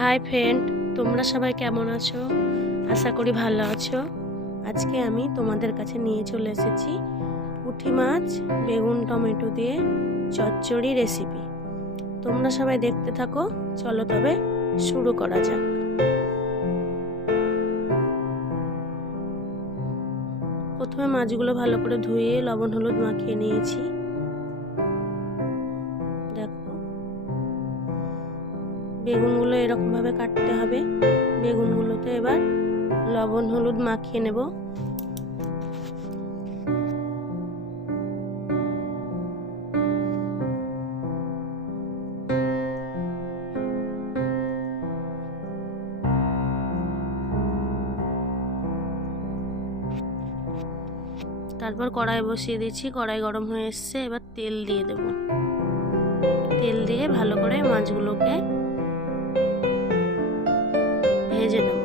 Hi friend, তোমরা সবাই কেমন আছো? আশা করি ভালো আছো। আজকে আমি তোমাদের কাছে নিয়ে চলে এসেছি পুঁটি মাছ বেগুন টমেটো দিয়ে চচ্চড়ি রেসিপি। তোমরা সবাই দেখতে থাকো। চলো তবে শুরু করা যাক। প্রথমে মাছগুলো ভালো করে ধুয়ে লবণ হলুদ মাখিয়ে নিয়েছি। দেখো, বেগুনগুলো এরকম ভাবে কাটতে হবে। বেগুনগুলোতে এবার লবণ হলুদ মাখিয়ে নেব। তারপর কড়াই বসিয়ে দিয়েছি। কড়াই গরম হয়ে এসছে, এবার তেল দিয়ে দেব। তেল দিয়ে ভালো করে মাছগুলোকে ভেজে নেব।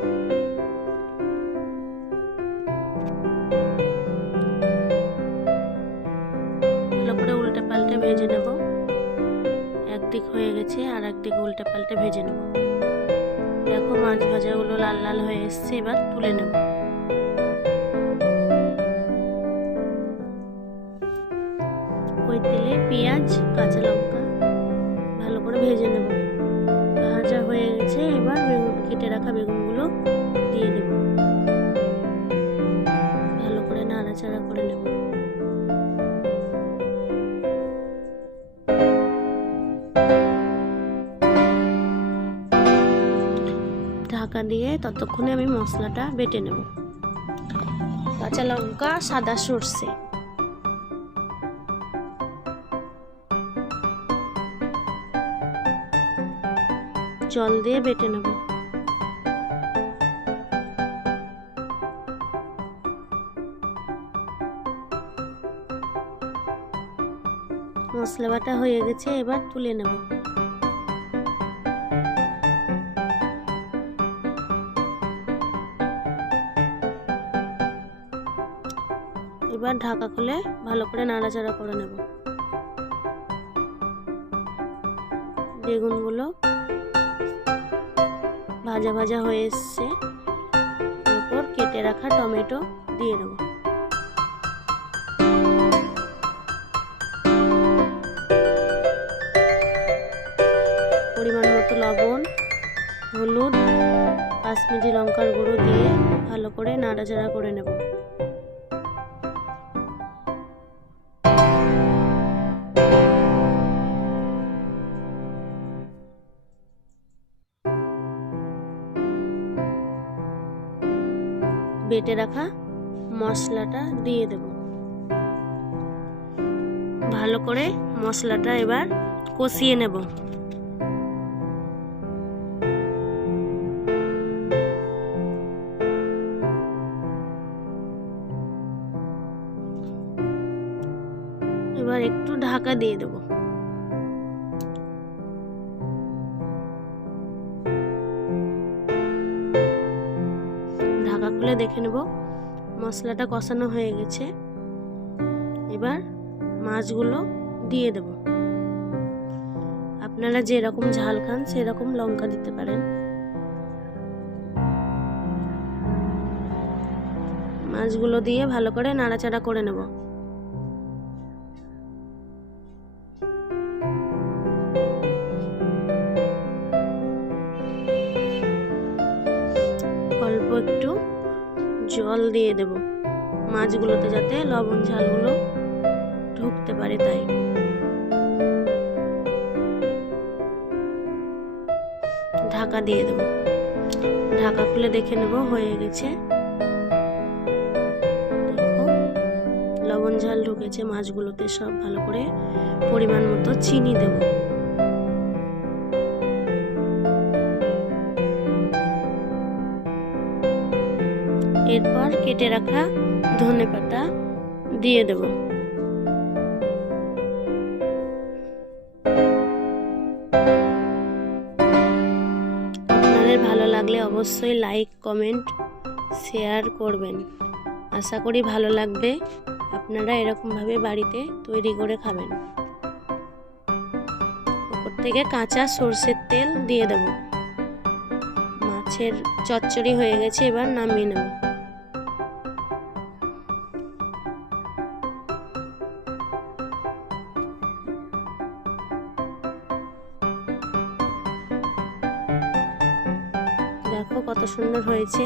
ভালো করে উল্টে পাল্টে ভেজে নেব। একদিক হয়ে গেছে, আর একদিক উল্টে পাল্টে ভেজে নেব। দেখো, মাছ ভাজাগুলো লাল লাল হয়ে এসছে, এবার তুলে নেব। ওই তেলে পেঁয়াজ কাঁচা লঙ্কা ভালো করে ভেজে নেব। ভাজা হয়ে গেছে, এবার কেটে রাখা বেগুনগুলো দিয়ে দেব। ভালো করে নাড়াচাড়া করে নেব। ঢাকা দিয়ে ততক্ষণে আমি মশলাটা বেটে নেব। কাঁচা লঙ্কা, সাদা সর্ষে, জল দিয়ে বেটে নেব। মশলা বাটা হয়ে গেছে, এবার তুলে নেব। এবার ঢাকা খুলে ভালো করে নাড়াচাড়া করে নেব। বেগুনগুলো ভাজা ভাজা হয়ে এসছে, এরপর কেটে রাখা টমেটো দিয়ে দেব। পরিমাণ মতো লবণ, হলুদ, কাশ্মীরি লঙ্কার গুঁড়ো দিয়ে ভালো করে নাড়াচাড়া করে নেব। বেটে রাখা মশলাটা দিয়ে দেব। ভালো করে মশলাটা এবার কষিয়ে নেব। এবার একটু ঢাকা দিয়ে দেব। ঢাকা খুলে দেখে নেব মশলাটা কষানো হয়ে গেছে। এবার মাছগুলো দিয়ে দেব। আপনারা যেরকম ঝাল খান সেরকম লঙ্কা দিতে পারেন। মাছগুলো দিয়ে ভালো করে নাড়াচাড়া করে নেব। অল্প একটু জল দিয়ে দেব মাছগুলোতে, যাতে লবণ ঝালগুলো ঢুকতে পারে, তাই। ঢাকা দিয়ে দেব। ঢাকা খুলে দেখে নেব হয়ে গেছে। দেখো, লবণ ঝাল ঢুকেছে মাছগুলোতে সব। ভালো করে পরিমাণ মতো চিনি দেব। এরপর কেটে রাখা ধনেপাতা দিয়ে দেব। আপনাদের ভালো লাগলে অবশ্যই লাইক, কমেন্ট, শেয়ার করবেন। আশা করি ভালো লাগবে। আপনারা এরকমভাবে বাড়িতে তৈরি করে খাবেন। উপর থেকে কাঁচা সরষের তেল দিয়ে দেব। মাছের চচ্চড়ি হয়ে গেছে, এবার নামিয়ে নেব। দেখো কত সুন্দর হয়েছে।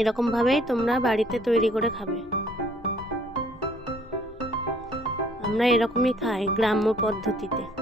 এরকম ভাবেই তোমরা বাড়িতে তৈরি করে খাবে। আমরা এরকমই খাই গ্রাম্য পদ্ধতিতে।